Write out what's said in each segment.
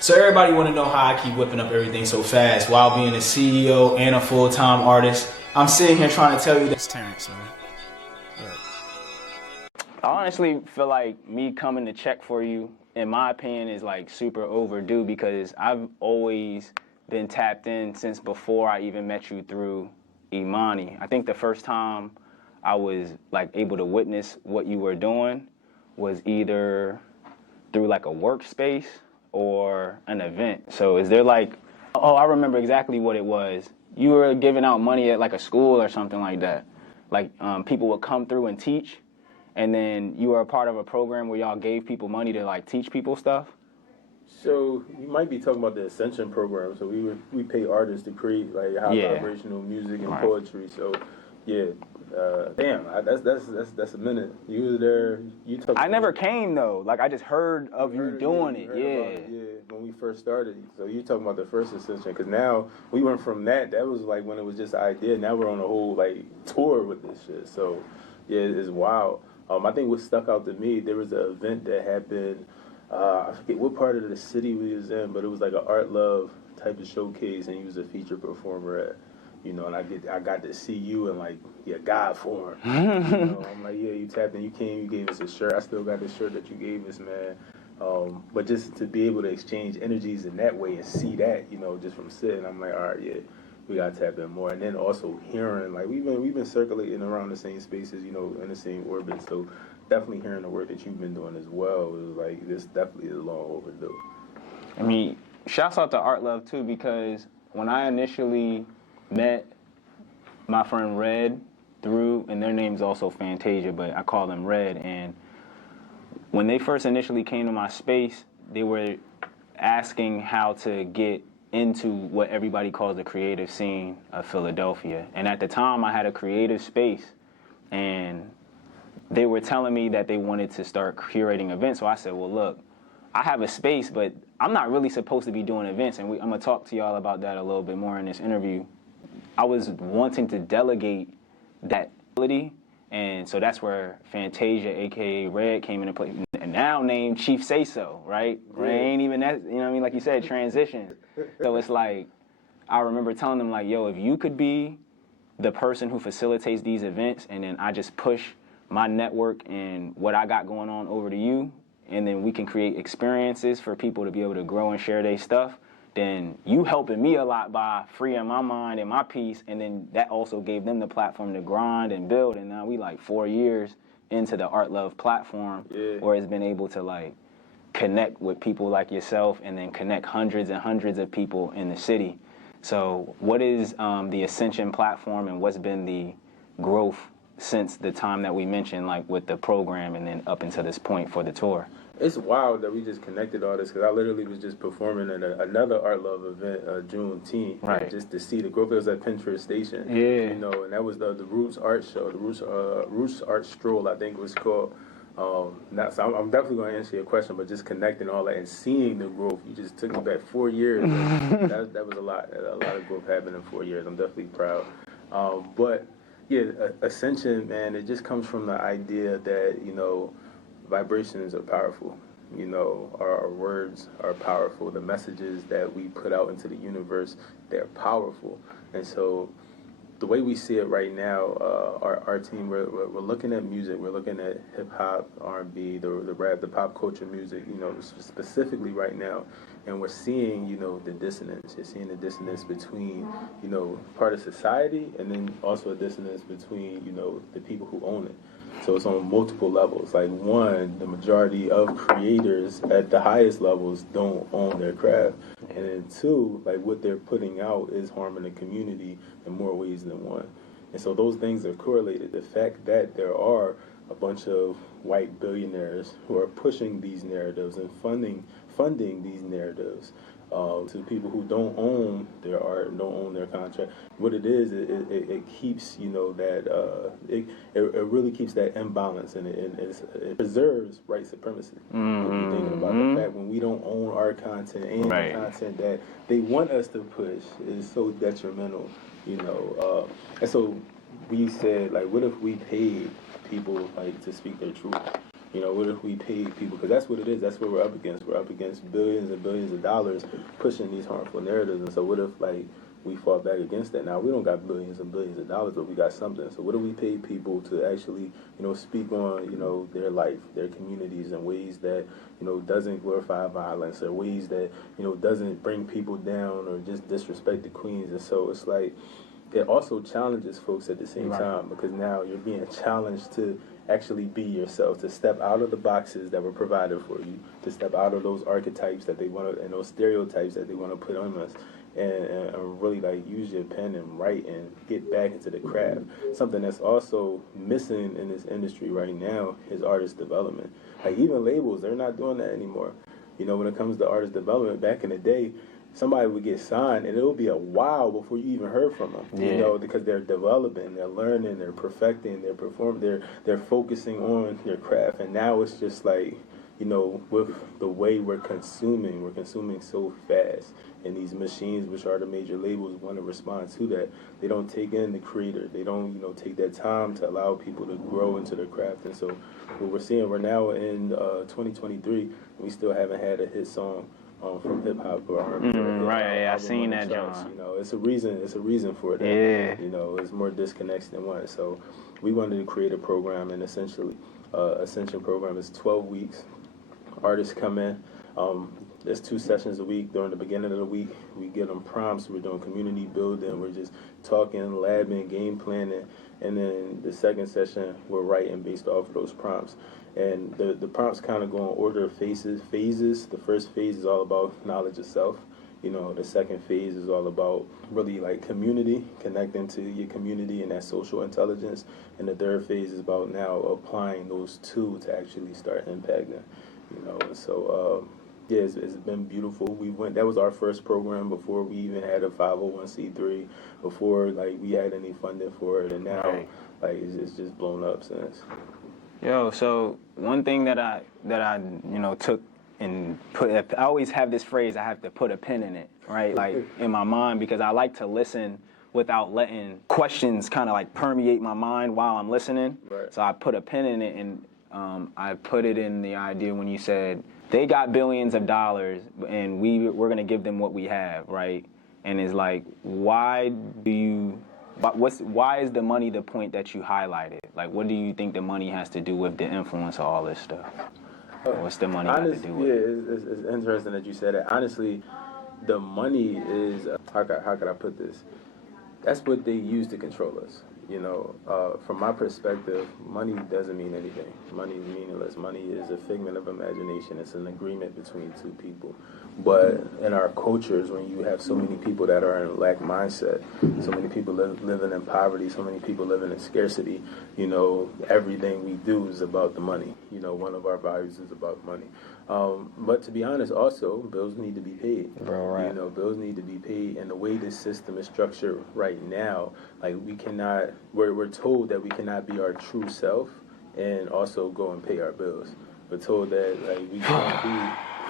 So everybody want to know how I keep whipping up everything so fast while being a CEO and a full-time artist. I'm sitting here trying to tell you this, Terrence, man. I honestly feel like me coming to check for you, in my opinion, is like super overdue because I've always been tapped in since before I even met you through Imani. I think the first time I was like able to witness what you were doing was either through like a workspace or an event. So is there like, oh, I remember exactly what it was. You were giving out money at like a school or something like that. Like people would come through and teach, and then you were a part of a program where y'all gave people money to like teach people stuff. So you might be talking about the Ascension Program. So we pay artists to create like high-vibrational music and poetry. So yeah, damn, that's a minute. You was there. You took. I never came though. Like I just heard of you doing it. Yeah, when we first started. So you talking about the first Ascension? Because now we went from that. That was like when it was just an idea. Now we're on a whole like tour with this shit. So yeah, it's wild. I think what stuck out to me, there was an event that happened. I forget what part of the city we was in, but it was like an art love type of showcase, and he was a featured performer at, and I got to see you in like God form. I'm like, yeah, you tapped in, you came, you gave us a shirt. I still got the shirt that you gave us, man. But just to be able to exchange energies in that way and see that, just from sitting, I'm like, all right, yeah, we got to tap in more. And then also hearing, like we've been circulating around the same spaces, in the same orbit. So definitely hearing the work that you've been doing as well, it was like, this definitely is long overdue. I mean, shouts out to Art Love too, because when I initially met my friend Red through, and their name's also Fantasia, but I call them Red, and when they first initially came to my space, they were asking how to get into what everybody calls the creative scene of Philadelphia. And at the time, I had a creative space, and they were telling me that they wanted to start curating events. So I said, well, look, I have a space, but I'm not really supposed to be doing events. And I'm going to talk to y'all about that a little bit more in this interview. I was wanting to delegate that ability. And so that's where Fantasia, a.k.a. Red, came into play. And now named Chief Say So, right? Yeah. Ain't even that, you know what I mean? Like you said, transition. So it's like, I remember telling them, like, yo, if you could be the person who facilitates these events, and then I just push my network and what I got going on over to you, and then we can create experiences for people to be able to grow and share their stuff, then you helping me a lot by freeing my mind and my peace, and then that also gave them the platform to grind and build. And now we like 4 years into the Art Love platform, where it's been able to like connect with people like yourself, and then connect hundreds and hundreds of people in the city. So what is the Ascension platform, and what's been the growth since the time that we mentioned, like with the program and then up until this point for the tour? It's wild that we just connected all this, because I literally was just performing at another Art Love event, Juneteenth, right? Just to see the growth. It was at Pinterest Station, and that was the Roots Art Show, the Roots Art Stroll, I think it was called. So I'm definitely going to answer your question, but just connecting all that and seeing the growth, you just took me back 4 years. that was a lot of growth happened in 4 years. I'm definitely proud. But yeah, Ascension, man, it just comes from the idea that, vibrations are powerful. Our words are powerful. The messages that we put out into the universe, they're powerful. And so the way we see it right now, our team, we're looking at music. We're looking at hip-hop, R&B, the rap, the pop culture music, specifically right now. And we're seeing, the dissonance. You're seeing the dissonance between, part of society, and then also a dissonance between, the people who own it. So it's on multiple levels. Like, one, the majority of creators at the highest levels don't own their craft. And then two, like, what they're putting out is harming the community in more ways than one. And so those things are correlated. The fact that there are a bunch of white billionaires who are pushing these narratives and funding these narratives to people who don't own their art, don't own their contract. What it is, it keeps, that it really keeps that imbalance, and it preserves white supremacy. Mm-hmm. If you're thinking about the fact when we don't own our content and the content that they want us to push is so detrimental, and so we said, like, what if we paid people like to speak their truth? You know, what if we paid people? Because that's what it is. That's what we're up against. We're up against billions and billions of dollars pushing these harmful narratives. And so what if, like, we fought back against that? Now, we don't got billions and billions of dollars, but we got something. So what if we pay people to actually, you know, speak on, you know, their life, their communities in ways that, you know, doesn't glorify violence, or ways that, you know, doesn't bring people down or just disrespect the queens. And so it's like, it also challenges folks at the same time, because now you're being challenged to actually be yourself, to step out of the boxes that were provided for you, to step out of those archetypes that they want to, and those stereotypes that they want to put on us, and really like use your pen and write and get back into the craft. Something that's also missing in this industry right now is artist development. Like, even labels, they're not doing that anymore. You know, when it comes to artist development, back in the day, somebody would get signed and it'll be a while before you even heard from them. You know, because they're developing, they're learning, they're perfecting, they're performing, they're focusing on their craft. And now it's just like, you know, with the way we're consuming so fast, and these machines, which are the major labels, want to respond to that. They don't take in the creator. They don't, you know, take that time to allow people to grow into their craft. And so what we're seeing, we're now in 2023, we still haven't had a hit song from hip hop or R&B. I seen that, John. You know, it's a reason for that. Yeah. You know, it's more disconnects than one. So we wanted to create a program, and essentially, Ascension Program is 12 weeks. Artists come in. There's 2 sessions a week. During the beginning of the week, we give them prompts. We're doing community building. We're just talking, labbing, game planning. And then the second session, we're writing based off of those prompts. And the prompts kind of go in order of phases. The first phase is all about knowledge of self. You know, the second phase is all about really like community, connecting to your community and that social intelligence. And the third phase is about now applying those 2 to actually start impacting. You know, and so yeah, it's been beautiful. That was our first program before we even had a 501c3, before like we had any funding for it, and now like it's just blown up since. Yo, so one thing that I you know took and put, I always have this phrase, I have to put a pin in it, right? Like in my mind, because I like to listen without letting questions kind of like permeate my mind while I'm listening. Right. So I put a pin in it, and I put it in the idea when you said they got billions of dollars and we're going to give them what we have, right? And it's like, why is the money the point that you highlighted? Like, what do you think the money has to do with the influence of all this stuff? What's the money got to do with it? Yeah, it's interesting that you said that. Honestly, the money is, how could I put this? That's what they use to control us. You know, from my perspective, money doesn't mean anything. Money is meaningless. Money is a figment of imagination. It's an agreement between 2 people. But in our cultures, when you have so many people that are in a lack mindset, so many people living in poverty, so many people living in scarcity, you know, everything we do is about the money. You know, one of our values is about money. But to be honest, also, bills need to be paid. Right. You know, bills need to be paid. And the way this system is structured right now, like we cannot, we're told that we cannot be our true self and also go and pay our bills. We're told that like we can't be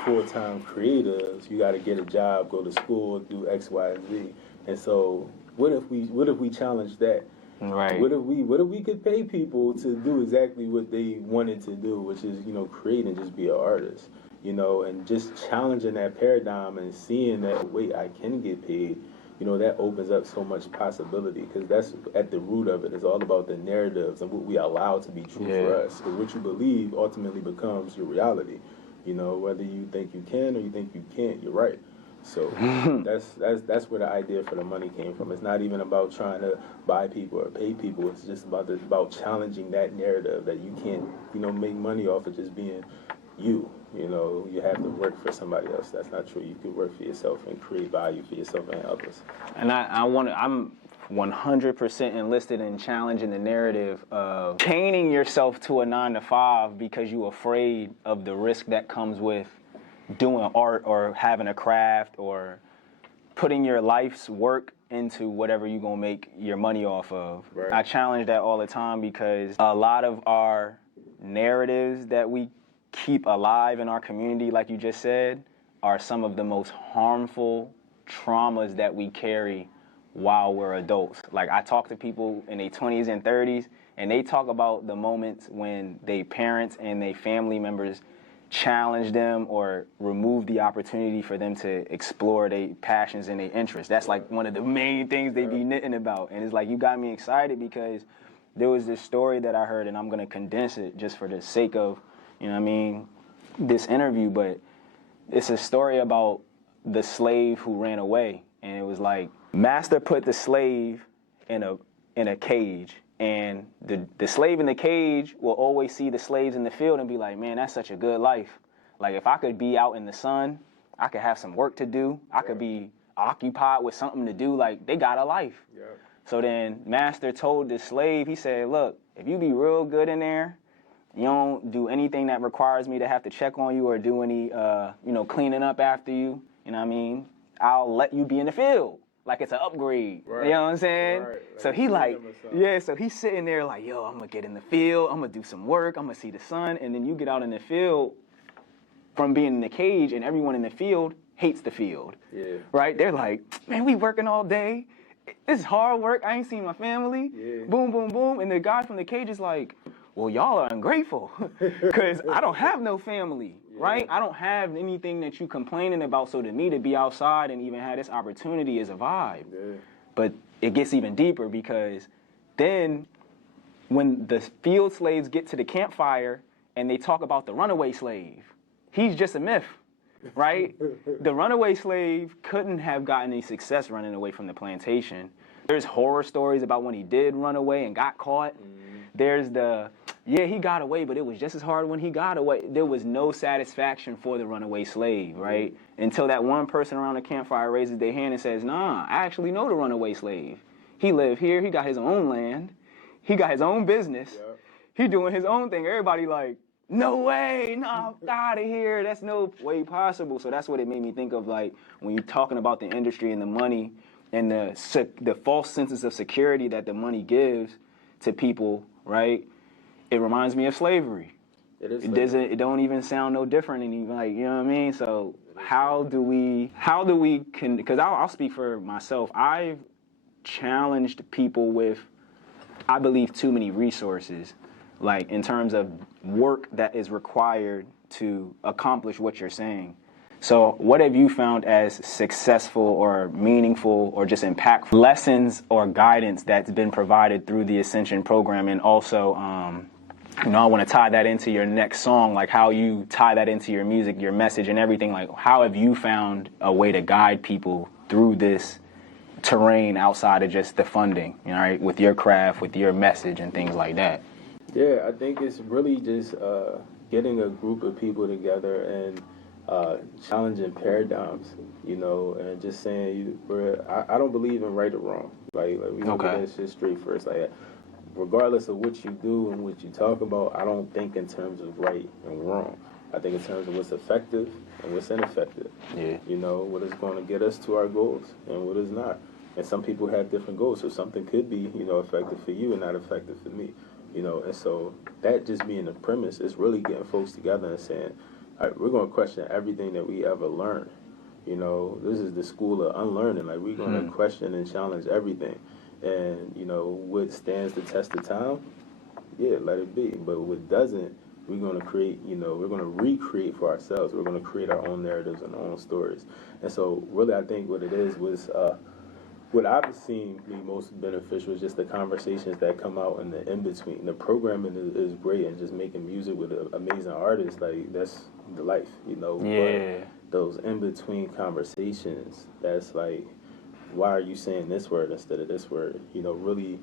full-time creatives. You got to get a job, go to school, do X, Y, and Z. And so, what if we challenge that? Right. What if we could pay people to do exactly what they wanted to do, which is, you know, create and just be an artist, you know, and just challenging that paradigm and seeing that, wait, I can get paid. You know, that opens up so much possibility, because that's at the root of it. It's all about the narratives and what we allow to be true for us. Because what you believe ultimately becomes your reality. You know, whether you think you can or you think you can't, you're right. So that's where the idea for the money came from. It's not even about trying to buy people or pay people. It's just about challenging that narrative that you can't, you know, make money off of just being you. You know, you have to work for somebody else. That's not true. You can work for yourself and create value for yourself and others. And I'm 100% enlisted in challenging the narrative of chaining yourself to a 9-to-5 because you're afraid of the risk that comes with doing art or having a craft or putting your life's work into whatever you're going to make your money off of. Right. I challenge that all the time, because a lot of our narratives that we keep alive in our community, like you just said, are some of the most harmful traumas that we carry while we're adults. Like, I talk to people in their 20s and 30s, and they talk about the moments when they parents and they family members challenge them or remove the opportunity for them to explore their passions and their interests. That's like one of the main things they be knitting about. And it's like, you got me excited because there was this story that I heard, and I'm going to condense it just for the sake of, you know what I mean, this interview, but it's a story about the slave who ran away. And it was like, master put the slave in a cage, and the slave in the cage will always see the slaves in the field and be like, man, that's such a good life. Like, if I could be out in the sun, I could have some work to do. I could be occupied with something to do. Like, they got a life. Yeah. So then master told the slave, he said, look, if you be real good in there, you don't do anything that requires me to have to check on you or do any, cleaning up after you, you know what I mean? I'll let you be in the field. Like it's an upgrade. Right. You know what I'm saying? Right. So he so he's sitting there like, yo, I'm going to get in the field. I'm going to do some work. I'm going to see the sun. And then you get out in the field from being in the cage, and everyone in the field hates the field. Yeah. Right? They're like, man, we working all day. This is hard work. I ain't seen my family. Yeah. Boom, boom, boom. And the guy from the cage is like, well, y'all are ungrateful because I don't have no family, right? I don't have anything that you complaining about. So to me, to be outside and even have this opportunity is a vibe. Yeah. But it gets even deeper because then when the field slaves get to the campfire and they talk about the runaway slave, he's just a myth, right? The runaway slave couldn't have gotten any success running away from the plantation. There's horror stories about when he did run away and got caught. There's he got away, but it was just as hard when he got away. There was no satisfaction for the runaway slave, right? Until that one person around the campfire raises their hand and says, nah, I actually know the runaway slave. He lived here. He got his own land. He got his own business. He doing his own thing. Everybody like, no way, no, out of here. That's no way possible. So that's what it made me think of, like, when you're talking about the industry and the money and the false sense of security that the money gives to people, right? It reminds me of slavery. It don't even sound no different, and even like, you know what I mean? So how do we because I'll speak for myself. I've challenged people with, I believe, too many resources, like in terms of work that is required to accomplish what you're saying. So what have you found as successful or meaningful or just impactful lessons or guidance that's been provided through the Ascension Program? And also, I want to tie that into your next song, like how you tie that into your music, your message and everything. Like, how have you found a way to guide people through this terrain outside of just the funding, right? With your craft, with your message and things like that? Yeah, I think it's really just getting a group of people together and challenging paradigms, and just saying I don't believe in right or wrong. Like we gotta get that shit straight first. Like, regardless of what you do and what you talk about, I don't think in terms of right and wrong. I think in terms of what's effective and what's ineffective. Yeah. What is going to get us to our goals and what is not. And some people have different goals, so something could be, effective for you and not effective for me. And so that just being the premise is really getting folks together and saying, all right, we're going to question everything that we ever learned. This is the school of unlearning. Like, we're going to question and challenge everything. And, what stands the test of time, let it be. But what doesn't, we're going to create, we're going to recreate for ourselves. We're going to create our own narratives and our own stories. And so really I think what it is was, what I've seen be most beneficial is just the conversations that come out in the in-between. The programming is great, and just making music with amazing artists, like, that's the life, But those in-between conversations, that's like, why are you saying this word instead of this word? Really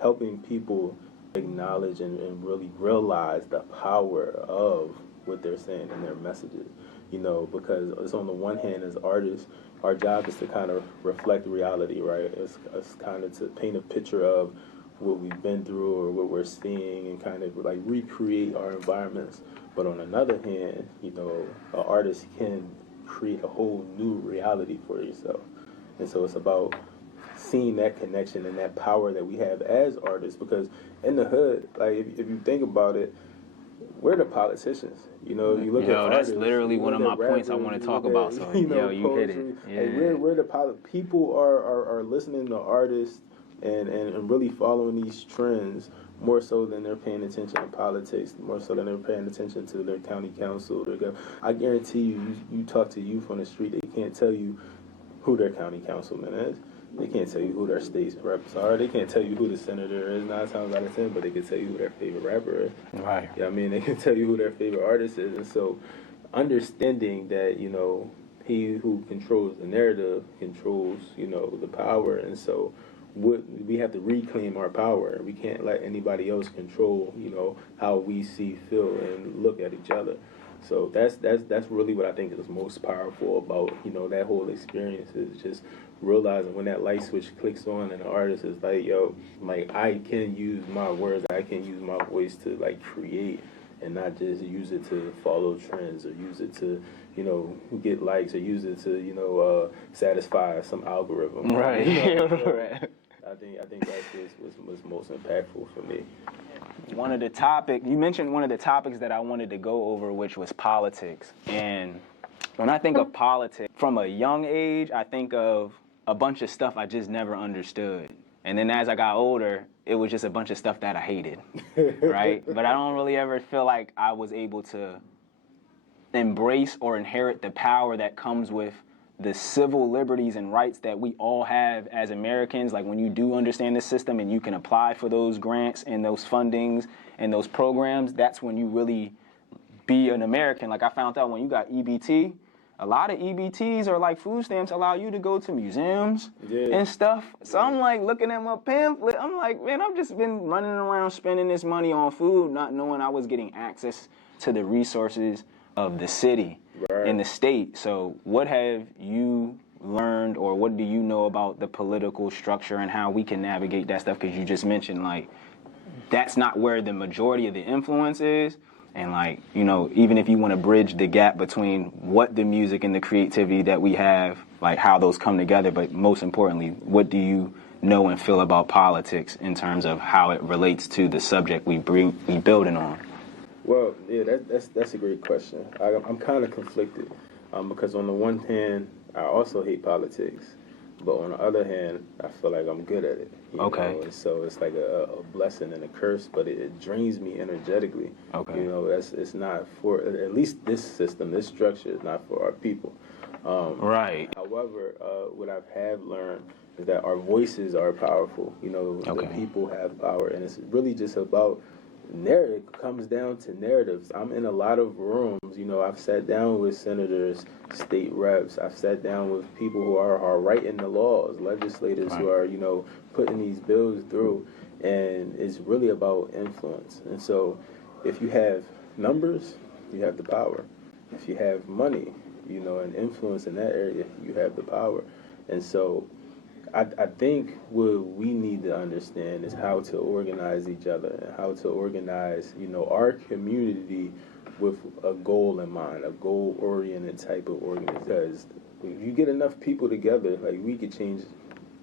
helping people acknowledge and really realize the power of what they're saying in their messages. Because it's, on the one hand, as artists, our job is to kind of reflect reality, right? It's kind of to paint a picture of what we've been through or what we're seeing and kind of like recreate our environments. But on another hand, an artist can create a whole new reality for yourself. And so it's about seeing that connection and that power that we have as artists, because in the hood, like, if you think about it, we're the politicians. You look at artists, that's literally one of my points I want to talk about. So, you hit it. Yeah. We're the people are listening to artists and really following these trends more so than they're paying attention to politics, more so than they're paying attention to their county council. I guarantee you talk to youth on the street, they can't tell you who their county councilman is. They can't tell you who their state reps are. They can't tell you who the senator is 9 times out of 10, but they can tell you who their favorite rapper is. Right. Yeah, I mean, they can tell you who their favorite artist is. And so understanding that, you know, he who controls the narrative controls, you know, the power. And so we have to reclaim our power. We can't let anybody else control, you know, how we see, feel, and look at each other. So that's really what I think is most powerful about, you know, that whole experience is just realizing when that light switch clicks on and the artist is like, yo, like I can use my words, I can use my voice to like create and not just use it to follow trends or use it to, you know, get likes or use it to, you know, satisfy some algorithm. Right. You know? Right. I think that's just what's most impactful for me. You mentioned one of the topics that I wanted to go over, which was politics. And when I think of politics, from a young age, I think of a bunch of stuff I just never understood. And then as I got older, it was just a bunch of stuff that I hated, right? But I don't really ever feel like I was able to embrace or inherit the power that comes with the civil liberties and rights that we all have as Americans. Like when you do understand the system and you can apply for those grants and those fundings and those programs, that's when you really be an American. Like I found out when you got EBT, a lot of EBTs or like food stamps allow you to go to museums and stuff. So I'm like looking at my pamphlet. I'm like, man, I've just been running around spending this money on food, not knowing I was getting access to the resources of the city and the state. So what have you learned or what do you know about the political structure and how we can navigate that stuff? Because you just mentioned like that's not where the majority of the influence is. And like, you know, even if you want to bridge the gap between what the music and the creativity that we have, like how those come together, but most importantly, what do you know and feel about politics in terms of how it relates to the subject we building on? Well, yeah, that's a great question. I'm kind of conflicted because on the one hand, I also hate politics, but on the other hand, I feel like I'm good at it. You know? And so it's like a blessing and a curse, but it drains me energetically. You know, it's not for, at least this system, this structure is not for our people. However, what I have learned is that our voices are powerful. You know, the people have power, and it's really just about narrative. Comes down to narratives. I'm in a lot of rooms, you know, I've sat down with senators, state reps, I've sat down with people who are writing the laws, legislators who are, you know, putting these bills through, and it's really about influence. And so if you have numbers, you have the power. If you have money, you know, and influence in that area, you have the power. And so I think what we need to understand is how to organize each other and how to organize, you know, our community with a goal in mind, a goal-oriented type of organization. Because if you get enough people together, like we could change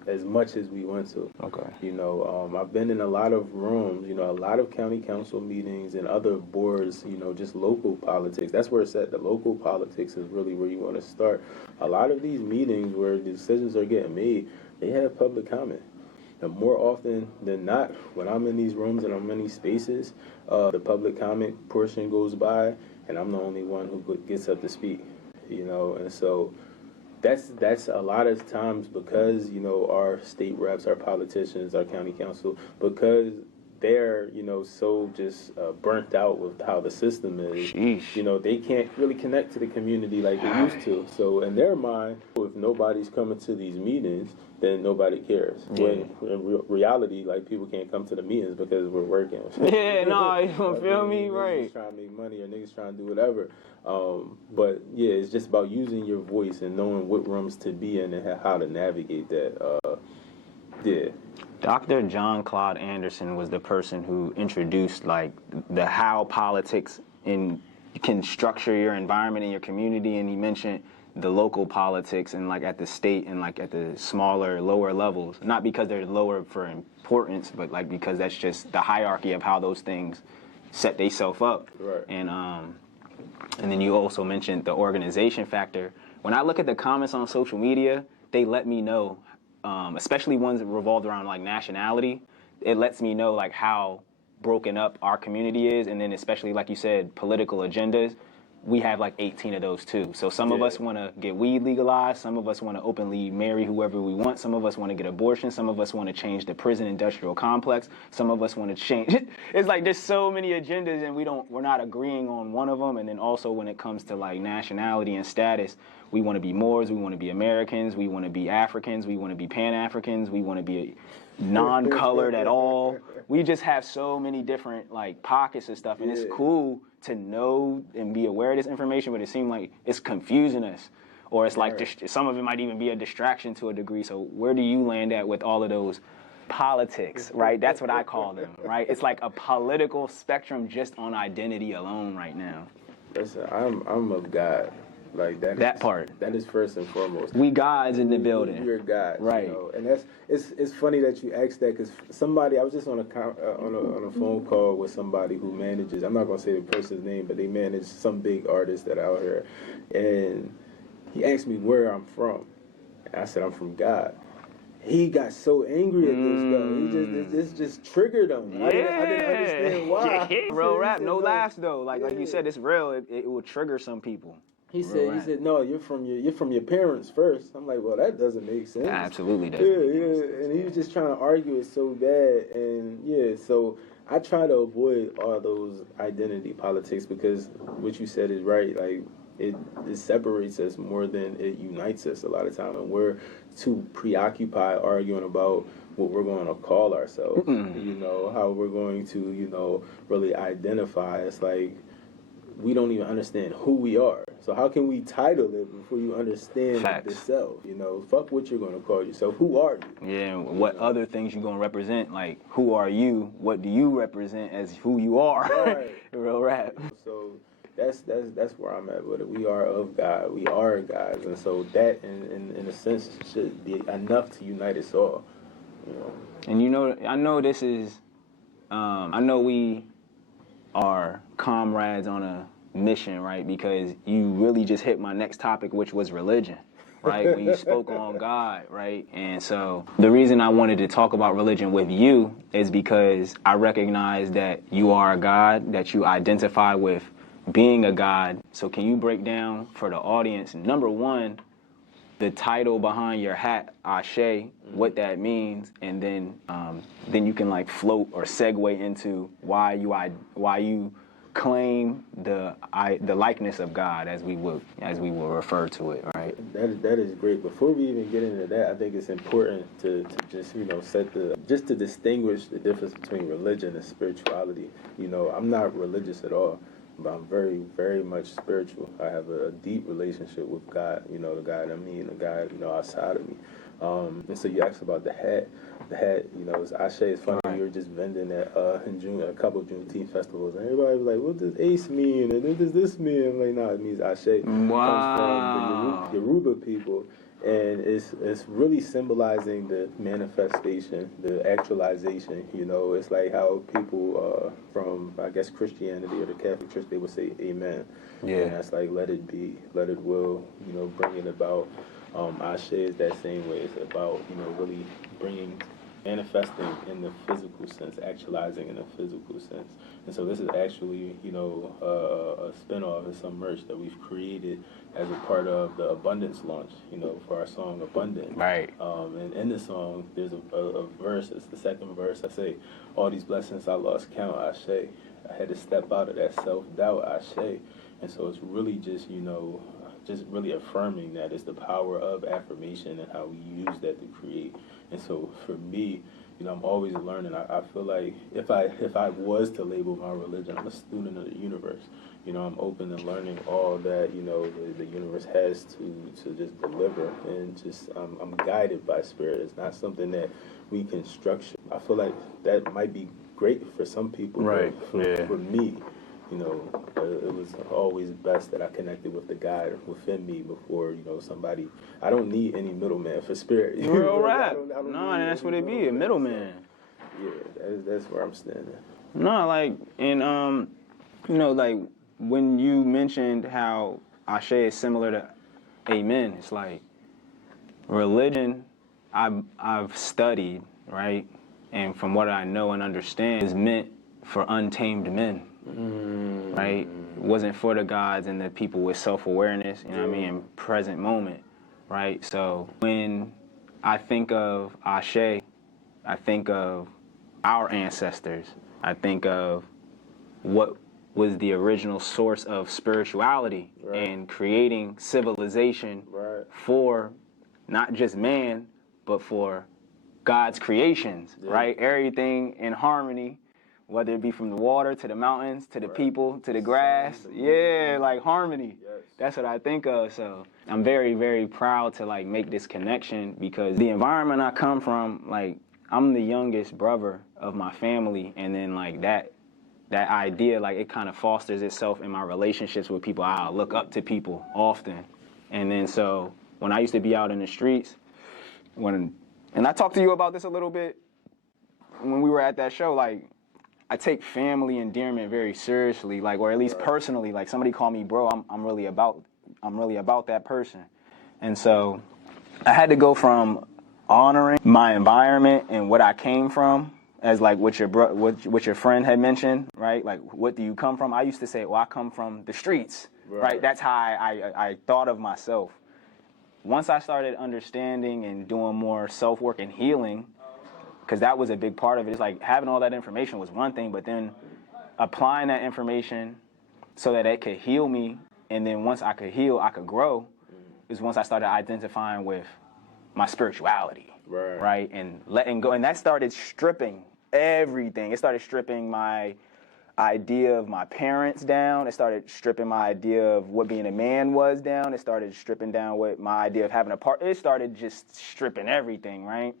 as much as we want to. You know, I've been in a lot of rooms, you know, a lot of county council meetings and other boards, you know, just local politics. That's where it's at. The local politics is really where you want to start. A lot of these meetings where decisions are getting made, they have public comment. And more often than not, when I'm in these rooms and I'm in these spaces, the public comment portion goes by, and I'm the only one who gets up to speak. You know, and so that's a lot of times because, you know, our state reps, our politicians, our county council, because they're, you know, so just burnt out with how the system is. You know, they can't really connect to the community like they used to. So in their mind, if nobody's coming to these meetings, then nobody cares. When in reality, like, people can't come to the meetings because we're working. You feel me? Niggas trying to make money or niggas trying to do whatever. But yeah, it's just about using your voice and knowing what rooms to be in and how to navigate that. Dr. John Claude Anderson was the person who introduced like the how politics can structure your environment and your community, and he mentioned the local politics and like at the state and like at the smaller, lower levels. Not because they're lower for importance, but like because that's just the hierarchy of how those things set themselves up. And then you also mentioned the organization factor. When I look at the comments on social media, they let me know especially ones that revolved around like nationality, it lets me know like how broken up our community is, and then especially like you said, political agendas. We have like 18 of those too. So some of us want to get weed legalized. Some of us want to openly marry whoever we want. Some of us want to get abortion. Some of us want to change the prison industrial complex. Some of us want to change. It's like there's so many agendas, and we're not agreeing on one of them. And then also when it comes to like nationality and status, we want to be Moors. We want to be Americans. We want to be Africans. We want to be Pan-Africans. We want to be non-colored at all. We just have so many different like pockets of stuff, and it's cool to know and be aware of this information, but it seems like it's confusing us, or it's like some of it might even be a distraction to a degree. So where do you land at with all of those politics, right? That's what I call them, right? It's like a political spectrum just on identity alone right now. Listen, I'm of God. Like that part. That is first and foremost. We gods in the building. We're gods, right? You know? And it's funny that you asked that, because somebody, I was just on a phone call with somebody who manages. I'm not gonna say the person's name, but they manage some big artists that are out here, and he asked me where I'm from. And I said I'm from God. He got so angry at this though. This just triggered him. Yeah. I didn't understand why. Real rap, no laughs though. Like you said, it's real. It will trigger some people. He said, no, you're from your parents first. I'm like, well, that doesn't make sense. Absolutely doesn't. Yeah. And he was just trying to argue it so bad, and so I try to avoid all those identity politics, because what you said is right. Like it separates us more than it unites us a lot of time, and we're too preoccupied arguing about what we're going to call ourselves. You know, how we're going to really identify. It's like we don't even understand who we are. So how can we title it before you understand the self? You know, fuck what you're going to call yourself. Who are you? Yeah, what other things you're going to represent? Like, who are you? What do you represent as who you are? Right. Real rap. So that's where I'm at with it. We are of God. We are guys. And so that, in a sense, should be enough to unite us all. You know? And I know this is, I know we are comrades on a mission, right? Because you really just hit my next topic, which was religion, right? When you spoke on God, right? And so the reason I wanted to talk about religion with you is because I recognize that you are a God, that you identify with being a God. So can you break down for the audience, number one, the title behind your hat, Ashé, what that means, and then you can like float or segue into why you claim the likeness of God, as we will refer to it, right? That is great. Before we even get into that, I think it's important to just just to distinguish the difference between religion and spirituality. You know, I'm not religious at all, but I'm very, very much spiritual. I have a deep relationship with God, the God in me and the God, outside of me. And so you asked about the hat. The hat, it's Ashé. It's funny, we were just vending at in June at a couple of Juneteenth festivals, and everybody was like, what does Ace mean? And what does this mean? I'm like, no, it means Ashé. Wow. It comes from the Yoruba people. And it's really symbolizing the manifestation, the actualization. It's like how people from, I guess, Christianity or the Catholic Church, they would say amen. Yeah. And that's like, let it be, let it will, bring it about. Ashé is that same way. It's about, really manifesting in the physical sense, actualizing in the physical sense. And so this is actually, a spinoff of some merch that we've created as a part of the Abundance launch, for our song Abundant. Right. And in the song, there's a verse, it's the second verse. I say, all these blessings I lost count, Ashé. I had to step out of that self-doubt, Ashé. And so it's really just, just really affirming that it's the power of affirmation and how we use that to create. And so for me, I'm always learning. I feel like if I was to label my religion, I'm a student of the universe. I'm open to learning all that, the universe has to just deliver, and just I'm guided by spirit. It's not something that we can structure. I feel like that might be great for some people, right? But for me, it was always best that I connected with the God within me before, somebody. I don't need any middleman for spirit. Real rap. No, that's what it be, a middleman. Yeah, that's where I'm standing. No, like, and like when you mentioned how Ashé is similar to Amen, it's like religion I've studied, right, and from what I know and understand, is meant for untamed men, right? It wasn't for the gods and the people with self-awareness, you know what I mean, present moment, right? So when I think of Ashé, I think of our ancestors. I think of what was the original source of spirituality and creating civilization for not just man, but for God's creations, right? Everything in harmony, whether it be from the water to the mountains, to the people, to the grass. Yeah, like harmony. That's what I think of. So I'm very, very proud to like make this connection because the environment I come from, like I'm the youngest brother of my family, and then like that idea, like it kind of fosters itself in my relationships with people. I look up to people often. And then so when I used to be out in the streets, and I talked to you about this a little bit when we were at that show, like I take family endearment very seriously, like, or at least personally, like somebody call me bro, I'm really about that person. And so I had to go from honoring my environment and what I came from, as like what your friend had mentioned, right? Like, what do you come from? I used to say, well, I come from the streets, right? That's how I thought of myself. Once I started understanding and doing more self-work and healing, because that was a big part of it. It's like having all that information was one thing, but then applying that information so that it could heal me, and then once I could heal, I could grow, is once I started identifying with my spirituality, right? And letting go. And that started stripping everything. It started stripping my idea of my parents down. It started stripping my idea of what being a man was down. It started stripping down what my idea of having a partner. It started just stripping everything, right?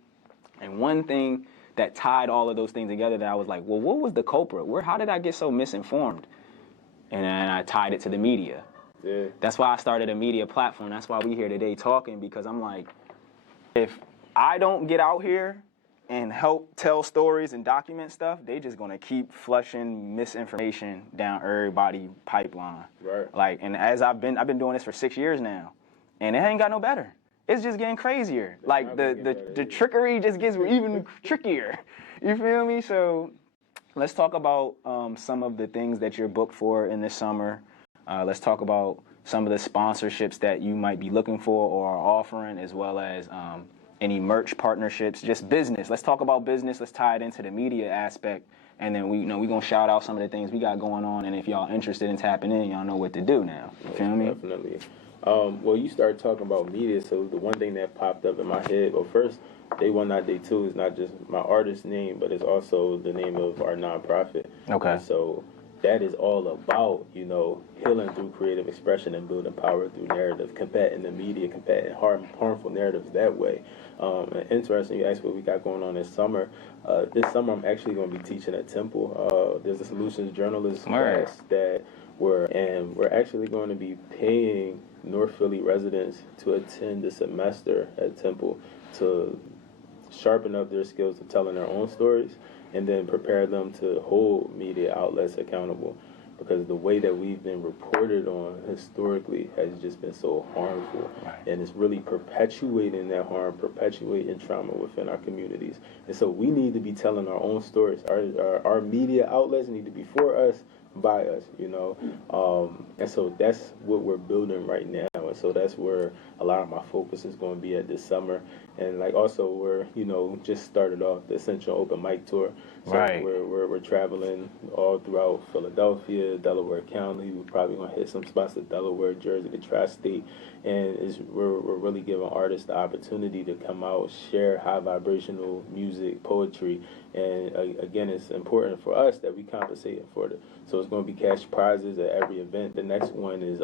And one thing that tied all of those things together that I was like, well, what was the culprit? How did I get so misinformed? And then I tied it to the media. Yeah. That's why I started a media platform. That's why we here today talking, because I'm like, if I don't get out here and help tell stories and document stuff, they just gonna keep flushing misinformation down everybody's pipeline. Right. Like, and as I've been doing this for 6 years now, and it ain't got no better. It's just getting crazier. Like the trickery just gets even trickier. You feel me? So let's talk about some of the things that you're booked for in this summer. Let's talk about some of the sponsorships that you might be looking for or are offering, as well as any merch partnerships, just business. Let's talk about business. Let's tie it into the media aspect. And then we're going to shout out some of the things we got going on. And if y'all interested in tapping in, y'all know what to do now. You feel me? Definitely. Well, you started talking about media, so the one thing that popped up in my head, well, first, Day One, Not Day Two is not just my artist name, but it's also the name of our nonprofit. Okay. So that is all about, healing through creative expression and building power through narrative, combating the media, combating harmful narratives that way. And interesting, you asked what we got going on this summer. This summer, I'm actually going to be teaching at Temple. There's a solutions journalism class that we're actually going to be paying North Philly residents to attend a semester at Temple to sharpen up their skills of telling their own stories and then prepare them to hold media outlets accountable, because the way that we've been reported on historically has just been so harmful, and it's really perpetuating that harm, perpetuating trauma within our communities. And so we need to be telling our own stories. Our media outlets need to be for us, by us, and so that's what we're building right now, and so that's where a lot of my focus is going to be at this summer. And like also we're just started off the Ascension open mic tour, so we're traveling all throughout Philadelphia, Delaware County. We're probably going to hit some spots in Delaware, Jersey, the tri-state, and we're really giving artists the opportunity to come out, share high vibrational music, poetry. And again, it's important for us that we compensate for it. So it's going to be cash prizes at every event. The next one is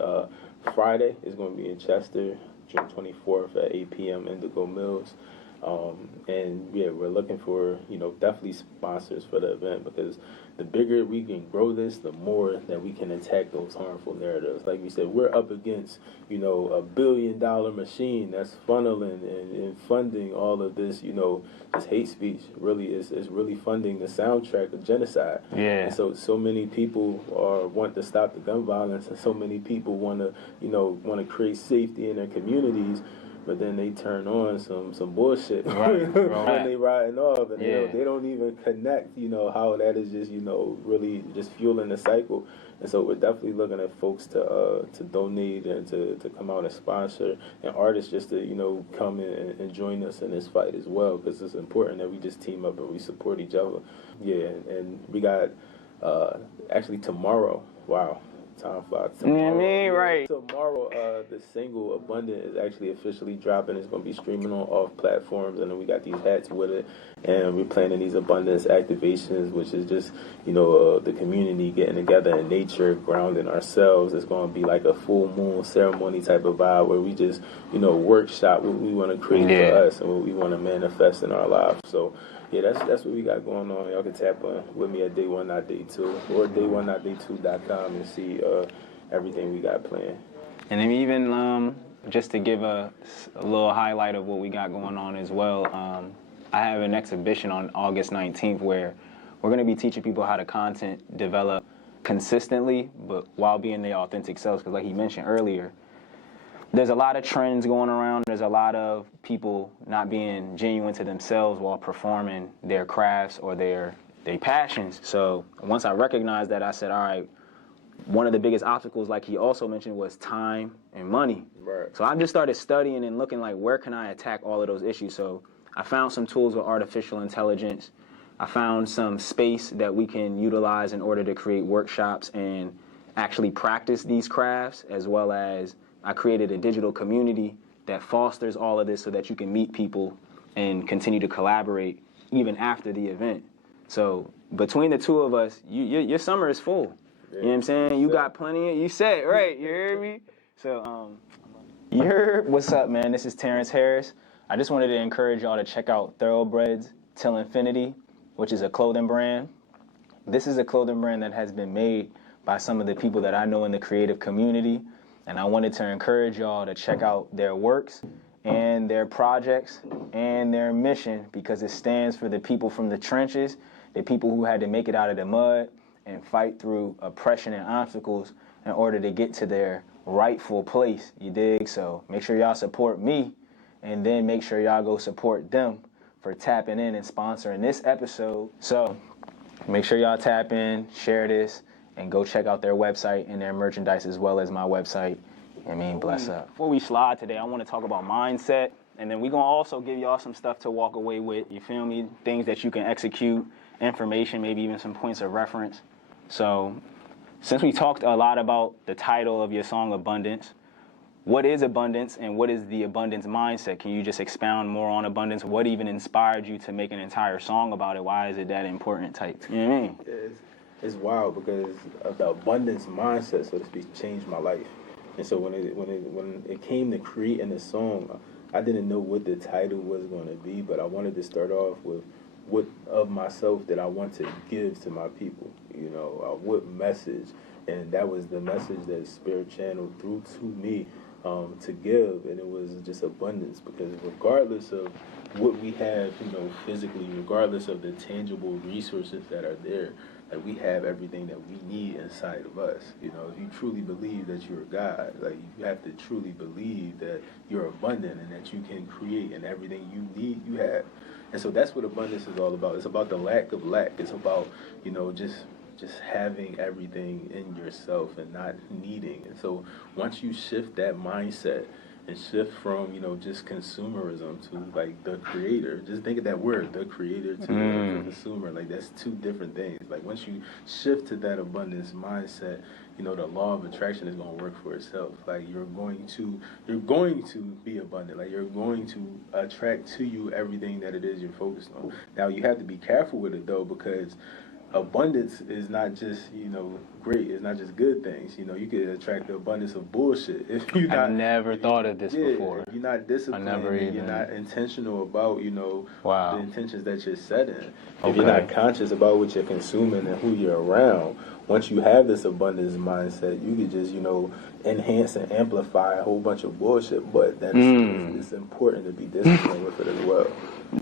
Friday. It's going to be in Chester, June 24th at 8 p.m. Indigo Mills. And yeah, we're looking for, definitely sponsors for the event, because the bigger we can grow this, the more that we can attack those harmful narratives. Like we said, we're up against, a $1 billion machine that's funneling and funding all of this, this hate speech. Really is really funding the soundtrack of genocide. Yeah. And so many people want to stop the gun violence, and so many people want to create safety in their communities. but then they turn on some bullshit right. when they riding off, and they don't even connect, how that is just, really just fueling the cycle. And so we're definitely looking at folks to donate and to come out and sponsor, and artists just to, come in and join us in this fight as well, because it's important that we just team up and we support each other. Yeah, and we got actually tomorrow, wow, time flies. Right. Tomorrow, the single "Abundant" is actually officially dropping. It's going to be streaming on all platforms, and then we got these hats with it, and we're planning these abundance activations, which is just the community getting together in nature, grounding ourselves. It's going to be like a full moon ceremony type of vibe where we just workshop what we want to create for us and what we want to manifest in our lives. So. Yeah, that's what we got going on. Y'all can tap on with me at Day One Not Day Two or day1notday2.com and see everything we got planned. And then even just to give a little highlight of what we got going on as well, I have an exhibition on August 19th where we're going to be teaching people how to content develop consistently, but while being their authentic selves. Because like he mentioned earlier, there's a lot of trends going around. There's a lot of people not being genuine to themselves while performing their crafts or their passions. So once I recognized that, I said, all right, one of the biggest obstacles, like he also mentioned, was time and money. Right. So I just started studying and looking like, where can I attack all of those issues? So I found some tools with artificial intelligence. I found some space that we can utilize in order to create workshops and actually practice these crafts, as well as I created a digital community that fosters all of this so that you can meet people and continue to collaborate even after the event. So between the two of us, your summer is full. You know what I'm saying? You got plenty. You said, right? You hear me? So, what's up, man? This is Terrence Harris. I just wanted to encourage y'all to check out Thoroughbreds Till Infinity, which is a clothing brand. This is a clothing brand that has been made by some of the people that I know in the creative community. And I wanted to encourage y'all to check out their works and their projects and their mission, because it stands for the people from the trenches, the people who had to make it out of the mud and fight through oppression and obstacles in order to get to their rightful place, you dig? So make sure y'all support me, and then make sure y'all go support them for tapping in and sponsoring this episode. So make sure y'all tap in, share this, and go check out their website and their merchandise, as well as my website. Bless up. Before we slide today, I want to talk about mindset, and then we're going to also give y'all some stuff to walk away with, you feel me? Things that you can execute, information, maybe even some points of reference. So since we talked a lot about the title of your song, Abundance, what is abundance and what is the abundance mindset? Can you just expound more on abundance? What even inspired you to make an entire song about it? Why is it that important type? You know what I mean? It's wild because of the abundance mindset, so to speak, changed my life. And so when it came to creating the song, I didn't know what the title was going to be, but I wanted to start off with what of myself that I want to give to my people. What message, and that was the message that Spirit channeled through to me to give, and it was just abundance. Because regardless of what we have, physically, regardless of the tangible resources that are there, like we have everything that we need inside of us. If you truly believe that you're God, like you have to truly believe that you're abundant and that you can create, and everything you need, you have. And so that's what abundance is all about. It's about the lack of lack. It's about, just having everything in yourself and not needing. And so once you shift that mindset and shift from, just consumerism to like the creator, just think of that word, the creator, to the consumer. Like that's two different things. Like once you shift to that abundance mindset, the law of attraction is going to work for itself. Like you're going to be abundant. Like you're going to attract to you everything that it is you're focused on. Now you have to be careful with it though, because abundance is not just, great. It's not just good things. You could attract the abundance of bullshit. If you're not, I've never thought of this before. If you're not disciplined, you're not intentional about, the intentions that you're setting. If you're not conscious about what you're consuming and who you're around, once you have this abundance mindset, you could just, enhance and amplify a whole bunch of bullshit. But then it's important to be disciplined with it as well.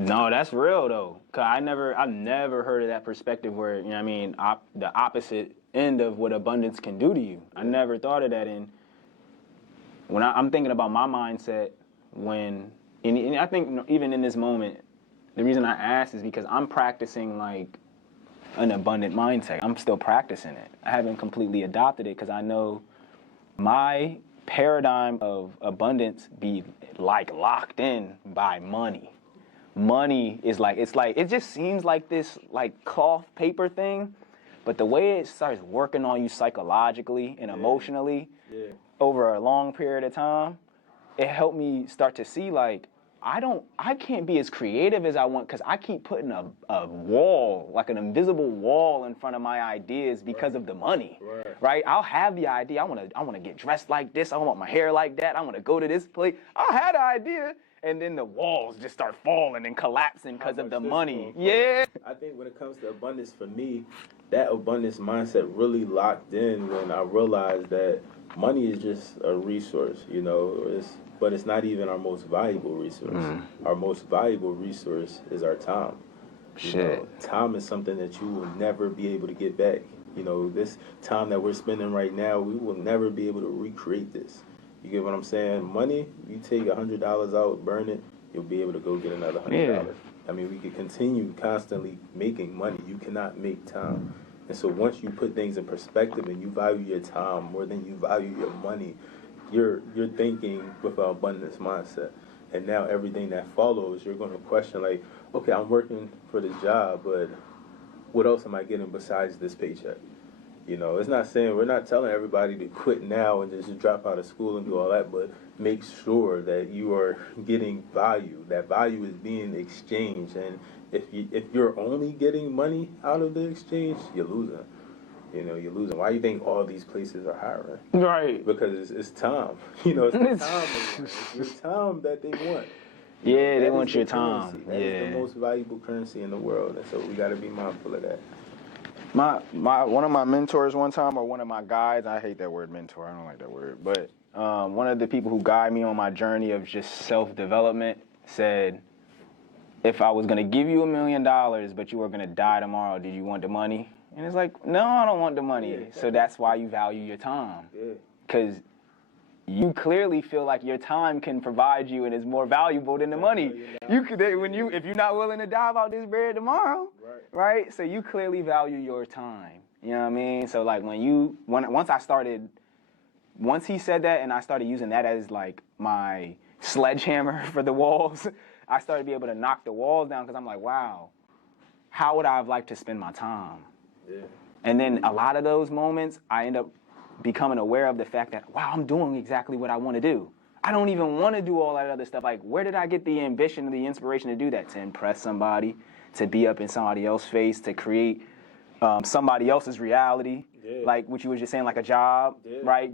No, that's real though. Cause I've never heard of that perspective where, the opposite end of what abundance can do to you. I never thought of that. And when I'm thinking about my mindset, when, and I think even in this moment, the reason I asked is because I'm practicing like an abundant mindset. I'm still practicing it. I haven't completely adopted it because I know my paradigm of abundance be like locked in by money. Money is like, it just seems like this like cloth paper thing, but the way it starts working on you psychologically and emotionally over a long period of time, it helped me start to see like, I can't be as creative as I want because I keep putting a wall, like an invisible wall in front of my ideas because of the money, right? I'll have the idea. I want to get dressed like this. I want my hair like that. I want to go to this place. I'll have the idea. And then the walls just start falling and collapsing because of the money. Yeah. I think when it comes to abundance, for me, that abundance mindset really locked in when I realized that money is just a resource, you know, but it's not even our most valuable resource. Our most valuable resource is our time. You know, time is something that you will never be able to get back. You know, this time that we're spending right now, we will never be able to recreate this. You get what I'm saying? Money, you take $100 out, burn it, you'll be able to go get another $100. I mean, we could continue constantly making money. You cannot make time. And so once you put things in perspective and you value your time more than you value your money, you're thinking with an abundance mindset. And now everything that follows, you're going to question like, okay, I'm working for this job, but what else am I getting besides this paycheck? You know, it's not saying, we're not telling everybody to quit now and just drop out of school and do all that, but make sure that you are getting value. That value is being exchanged. And if you're only getting money out of the exchange, you're losing. You know, you're losing. Why do you think all these places are hiring? Right. Because it's time. You know, it's the time they want. It's your time that they want. You know, they want your time. Currency. That is the most valuable currency in the world. And so we got to be mindful of that. One of my mentors one time, or one of my guides, I hate that word mentor, I don't like that word, but one of the people who guide me on my journey of just self-development said, if I was going to give you $1 million, but you were going to die tomorrow, did you want the money? And it's like, no, I don't want the money. Yeah, exactly. So that's why you value your time. Because you clearly feel like your time can provide you and is more valuable than the money. If you're not willing to dive out this bread tomorrow, right? So you clearly value your time. You know what I mean? So like once he said that and I started using that as like my sledgehammer for the walls, I started to be able to knock the walls down because I'm like, wow, how would I have liked to spend my time? And then a lot of those moments, I end up becoming aware of the fact that, wow, I'm doing exactly what I want to do. I don't even want to do all that other stuff. Like, where did I get the ambition and the inspiration to do that? To impress somebody, to be up in somebody else's face, to create somebody else's reality, like what you were just saying, like a job, right?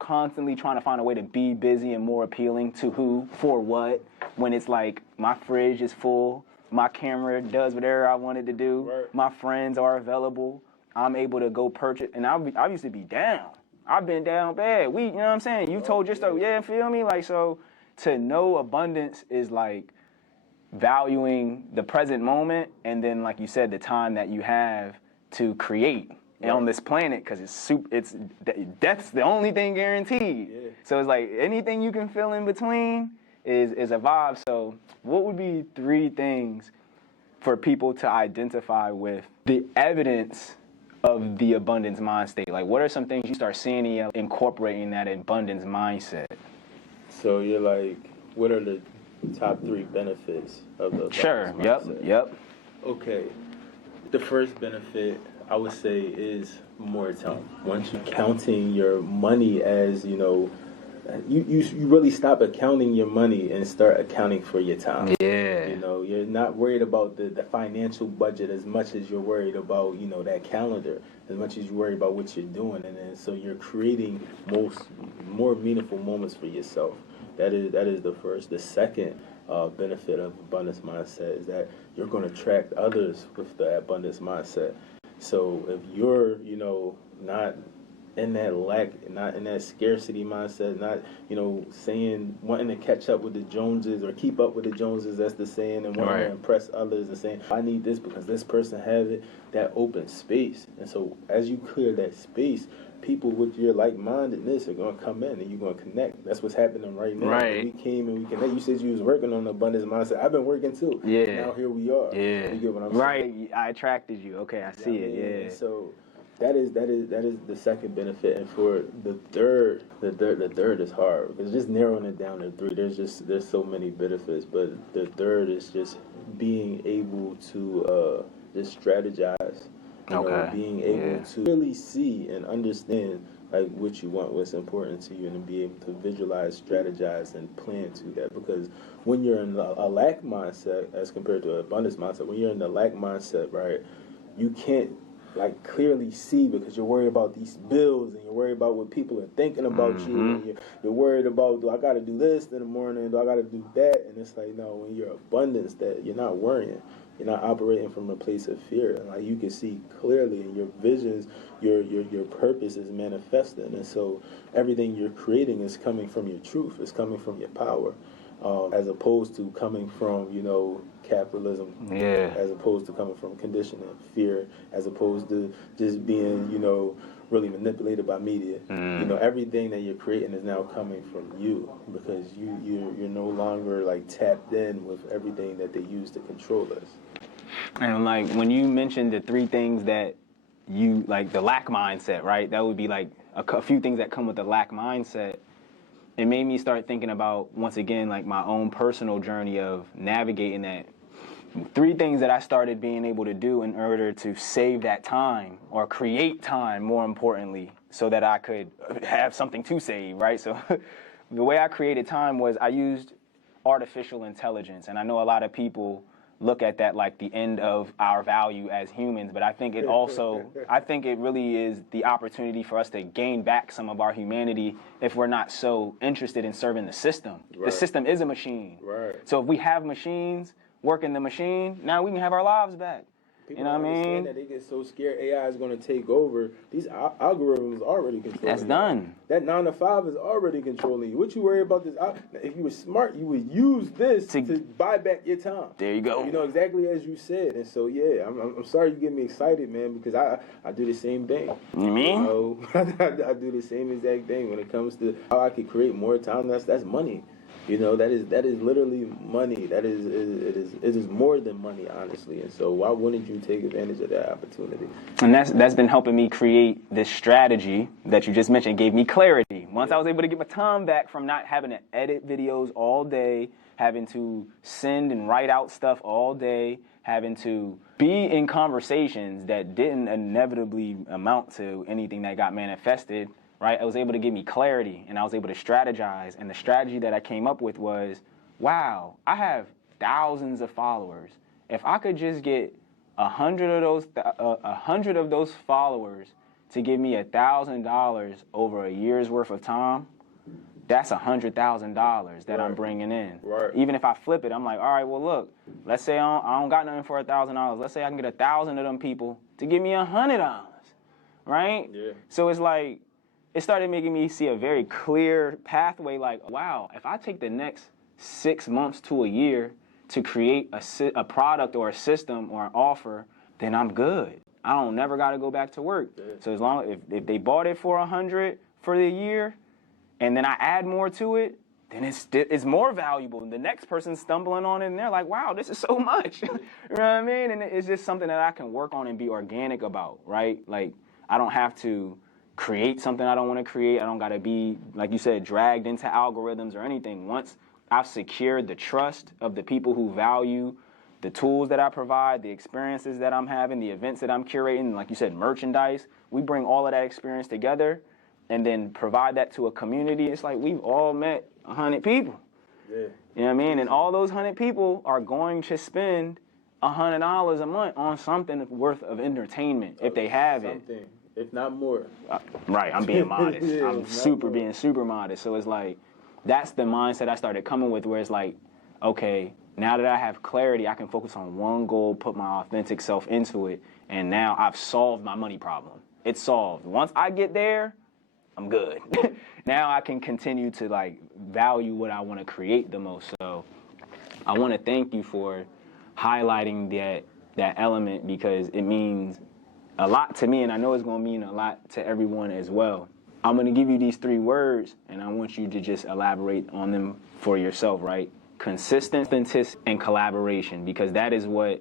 Constantly trying to find a way to be busy and more appealing to who, for what, when it's like my fridge is full, my camera does whatever I wanted to do, my friends are available, I'm able to go purchase, and I used to be down. I've been down bad. You know what I'm saying? You told your story, feel me? Like, so to know abundance is like valuing the present moment, and then, like you said, the time that you have to create on this planet, because death's the only thing guaranteed. So it's like anything you can feel in between is a vibe. So what would be 3 things for people to identify with the evidence of the abundance mind state? Like, what are some things you start seeing incorporating that abundance mindset? So you're like, what are the top 3 benefits of the abundance mindset? Yep. Okay. The first benefit, I would say, is more time. Once you're counting your money as, you know, you really stop accounting your money and start accounting for your time. You know, you're not worried about the financial budget as much as you're worried about, you know, that calendar, as much as you worry about what you're doing. And then so you're creating more meaningful moments for yourself. That is the first. The second benefit of abundance mindset is that you're going to attract others with the abundance mindset. So if you're, you know, not in that lack, not in that scarcity mindset, not, wanting to catch up with the Joneses or keep up with the Joneses, that's the saying, and wanting to impress others and saying, I need this because this person has it, that open space. And so as you clear that space, people with your like-mindedness are going to come in and you're going to connect. That's what's happening right now. Right. We came and we connect. You said you was working on the abundance mindset. I've been working too. Yeah. Now here we are. Yeah. You get what I'm saying? Right. I attracted you. Okay, I see it. Yeah. And so that is the second benefit. And for the third is hard because just narrowing it down to three. There's so many benefits, but the third is just being able to just strategize. Being able to really see and understand like what you want, what's important to you, and to be able to visualize, strategize, and plan to that. Because when you're in a lack mindset as compared to an abundance mindset, when you're in the lack mindset, right, you can't like clearly see because you're worried about these bills and you're worried about what people are thinking about you, and you're worried about, do I got to do this in the morning, do I got to do that, and it's like, no, when you're abundance, that you're not worrying. You're not operating from a place of fear. And like you can see clearly, and your visions, your purpose is manifesting. And so everything you're creating is coming from your truth. It's coming from your power, as opposed to coming from capitalism. Yeah. As opposed to coming from conditioning, fear. As opposed to just being really manipulated by media. Everything that you're creating is now coming from you because you're no longer like tapped in with everything that they use to control us. And like when you mentioned the three things that you like, the lack mindset, right? That would be like a few things that come with the lack mindset. It made me start thinking about, once again, like my own personal journey of navigating that. Three things that I started being able to do in order to save that time, or create time, more importantly, so that I could have something to save, right? So the way I created time was I used artificial intelligence. And I know a lot of people look at that like the end of our value as humans, but I think it really is the opportunity for us to gain back some of our humanity if we're not so interested in serving the system. Right. The system is a machine. Right. So if we have machines working the machine, now we can have our lives back. People don't understand that they get so scared AI is going to take over. These algorithms already controlling. That's done. That 9 to 5 is already controlling you. What you worry about this? If you were smart, you would use this to buy back your time. There you go. Exactly as you said. And so I'm sorry you get me excited, man, because I do the same thing. You mean? I do the same exact thing when it comes to how I could create more time. That's money. That is literally money. It is more than money, honestly. And so why wouldn't you take advantage of that opportunity? And that's been helping me create this strategy that you just mentioned. It gave me clarity. Once I was able to get my time back from not having to edit videos all day, having to send and write out stuff all day, having to be in conversations that didn't inevitably amount to anything that got manifested. Right, it was able to give me clarity, and I was able to strategize. And the strategy that I came up with was, wow, I have thousands of followers. If I could just get 100 of those followers to give me $1,000 over a year's worth of time, that's $100,000 that I'm bringing in. Right. Even if I flip it, I'm like, all right, well, look, let's say I don't got nothing for $1,000. Let's say I can get 1,000 of them people to give me $100, right? Yeah. So it's like, it started making me see a very clear pathway, like, wow, if I take the next 6 months to a year to create a product or a system or an offer, then I'm good. I don't never got to go back to work. Yeah. So as long if they bought it for $100 for the year, and then I add more to it, then it's more valuable. And the next person's stumbling on it, and they're like, wow, this is so much. You know what I mean? And it's just something that I can work on and be organic about, right? Like, I don't have to create something I don't want to create. I don't got to be, like you said, dragged into algorithms or anything. Once I've secured the trust of the people who value the tools that I provide, the experiences that I'm having, the events that I'm curating, like you said, merchandise, we bring all of that experience together and then provide that to a community. It's like we've all met 100 people. Yeah. You know what I mean? And all those 100 people are going to spend $100 a month on something worth of entertainment if they have it. If not more. Right, I'm being modest. I'm being super modest. So it's like, that's the mindset I started coming with, where it's like, okay, now that I have clarity, I can focus on one goal, put my authentic self into it, and now I've solved my money problem. It's solved. Once I get there, I'm good. Now I can continue to like value what I want to create the most. So I want to thank you for highlighting that element, because it means a lot to me, and I know it's going to mean a lot to everyone as well. I'm going to give you these 3 words, and I want you to just elaborate on them for yourself, right? Consistent, authenticity, and collaboration, because that is what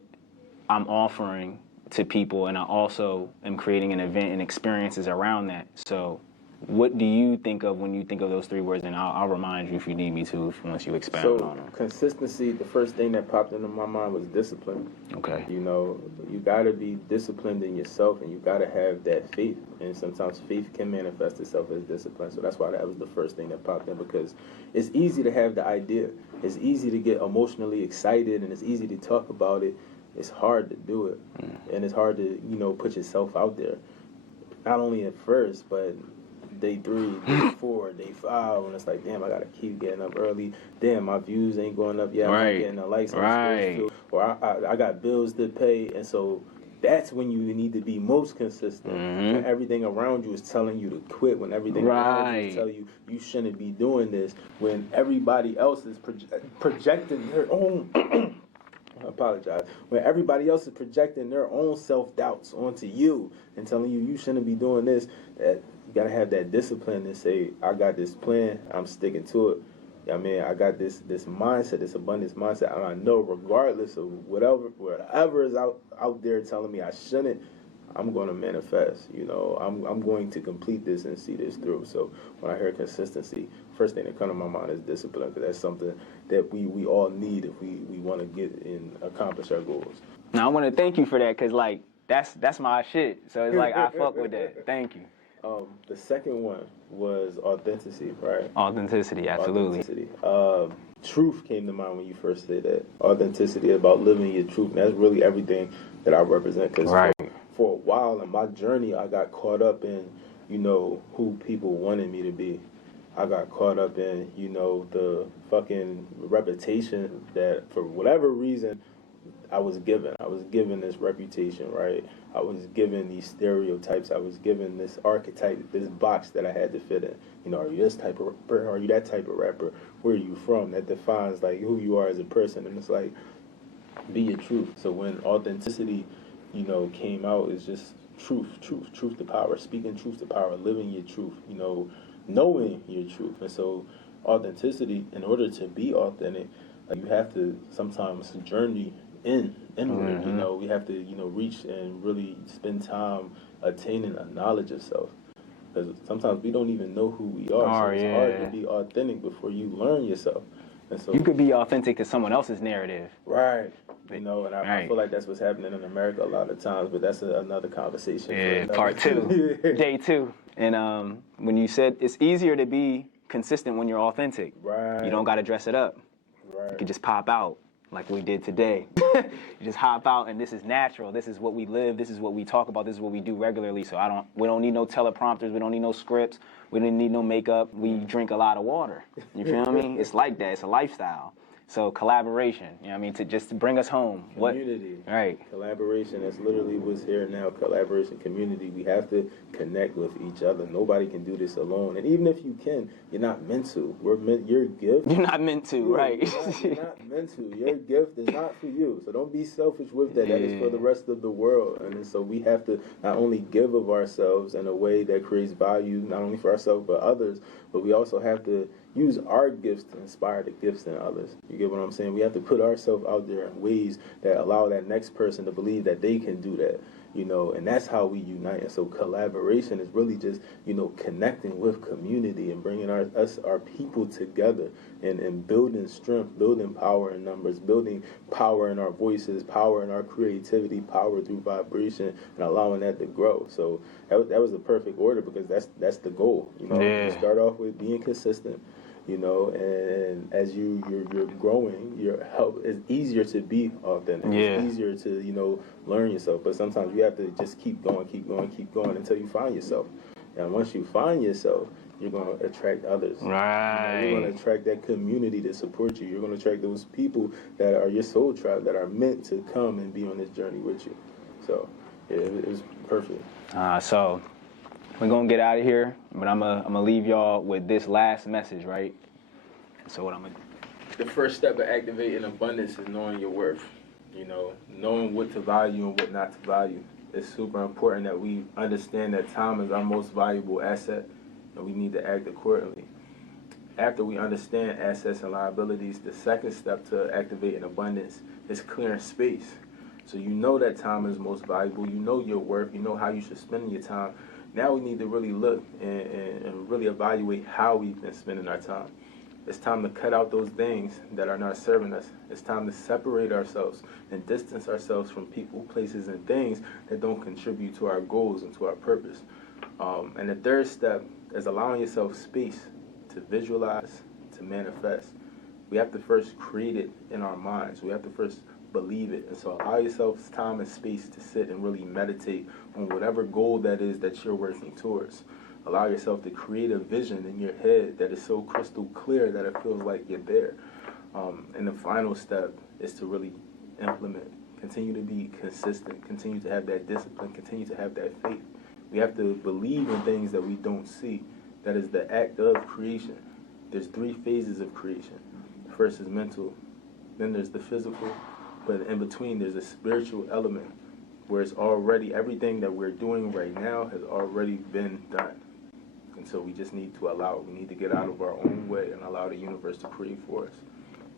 I'm offering to people, and I also am creating an event and experiences around that. So what do you think of when you think of those 3 words? And I'll remind you if you need me to, once you expound on them. Consistency, the first thing that popped into my mind was discipline. Okay. You know, you got to be disciplined in yourself, and you got to have that faith. And sometimes faith can manifest itself as discipline. So that's why that was the first thing that popped in, because it's easy to have the idea. It's easy to get emotionally excited, and it's easy to talk about it. It's hard to do it. And it's hard to, you know, put yourself out there. Not only at first, but day 3, day 4, day 5, and it's like, damn, I gotta keep getting up early. Damn, my views ain't going up yet. I'm not getting the likes I'm supposed to. Or I got bills to pay, and so that's when you need to be most consistent. When everything around you is telling you to quit, when everything around you is telling you you shouldn't be doing this, when everybody else is projecting their own. I apologize. When everybody else is projecting their own self-doubts onto you and telling you you shouldn't be doing this, you got to have that discipline to say, I got this plan, I'm sticking to it. I mean, I got this mindset, this abundance mindset, and I know regardless of whatever is out there telling me I shouldn't, I'm going to manifest. You know, I'm going to complete this and see this through. So when I hear consistency, first thing that comes to my mind is discipline, because that's something that we all need if we want to get and accomplish our goals. Now I want to thank you for that, because like that's my shit. So it's like I fuck with that. Thank you. The second one was authenticity, right? Authenticity, absolutely. Authenticity. Truth came to mind when you first said that. Authenticity, about living your truth. And that's really everything that I represent. Because for a while in my journey, I got caught up in, you know, who people wanted me to be. I got caught up in, you know, the fucking reputation that for whatever reason I was given. I was given this reputation, right? I was given these stereotypes. I was given this archetype, this box that I had to fit in. You know, are you this type of rapper? Are you that type of rapper? Where are you from? That defines, like, who you are as a person. And it's like, be your truth. So when authenticity, you know, came out, it's just truth to power, speaking truth to power, living your truth, you know, knowing your truth. And so authenticity, in order to be authentic, you have to sometimes journey inward. You know, we have to, you know, reach and really spend time attaining a knowledge of self. Because sometimes we don't even know who we are. So it's hard to be authentic before you learn yourself. And so you could be authentic to someone else's narrative. Right. You know, and I feel like that's what's happening in America a lot of times, but that's another conversation. Yeah, part 2, day 2. And when you said it's easier to be consistent when you're authentic. Right. You don't got to dress it up. Right. You can just pop out like we did today. You just hop out, and this is natural. This is what we live. This is what we talk about. This is what we do regularly. So we don't need no teleprompters. We don't need no scripts. We didn't need no makeup. We drink a lot of water. You feel me? It's like that. It's a lifestyle. So collaboration, you know what I mean, to just bring us home. Community. Right. Collaboration, that's literally what's here now. Collaboration, community. We have to connect with each other. Nobody can do this alone. And even if you can, you're not meant to. Your gift. You're not meant to, right. You're not meant to. Your gift is not for you. So don't be selfish with that. That is for the rest of the world. And so we have to not only give of ourselves in a way that creates value, not only for ourselves but others, but we also have to use our gifts to inspire the gifts in others. You get what I'm saying? We have to put ourselves out there in ways that allow that next person to believe that they can do that, you know, and that's how we unite. And so collaboration is really just, you know, connecting with community and bringing our people together and building strength, building power in numbers, building power in our voices, power in our creativity, power through vibration, and allowing that to grow. So that was the perfect order, because that's the goal. You know, you start off with being consistent. You know, and as you're growing, it's easier to be authentic. It's easier to, you know, learn yourself. But sometimes you have to just keep going until you find yourself. And once you find yourself, you're going to attract others. Right. You're going to attract that community to support you. You're going to attract those people that are your soul tribe, that are meant to come and be on this journey with you. So, yeah, it was perfect. So We're gonna get out of here, but I'm gonna leave y'all with this last message, right? So what I'm gonna do. The first step of activating abundance is knowing your worth. You know, knowing what to value and what not to value. It's super important that we understand that time is our most valuable asset, and we need to act accordingly. After we understand assets and liabilities, the second step to activating abundance is clearing space. So you know that time is most valuable, you know your worth, you know how you should spend your time. Now we need to really look and really evaluate how we've been spending our time. It's time to cut out those things that are not serving us. It's time to separate ourselves and distance ourselves from people, places, and things that don't contribute to our goals and to our purpose. And the third step is allowing yourself space to visualize, to manifest. We have to first create it in our minds. We have to first believe it. And so allow yourself time and space to sit and really meditate on whatever goal that is that you're working towards. Allow yourself to create a vision in your head that is so crystal clear that it feels like you're there. And the final step is to really implement. Continue to be consistent. Continue to have that discipline. Continue to have that faith. We have to believe in things that we don't see. That is the act of creation. There's 3 phases of creation. The first is mental. Then there's the physical. But in between, there's a spiritual element where it's already, everything that we're doing right now has already been done. And so we just need to allow it. We need to get out of our own way and allow the universe to create for us.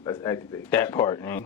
Let's activate. That part, man.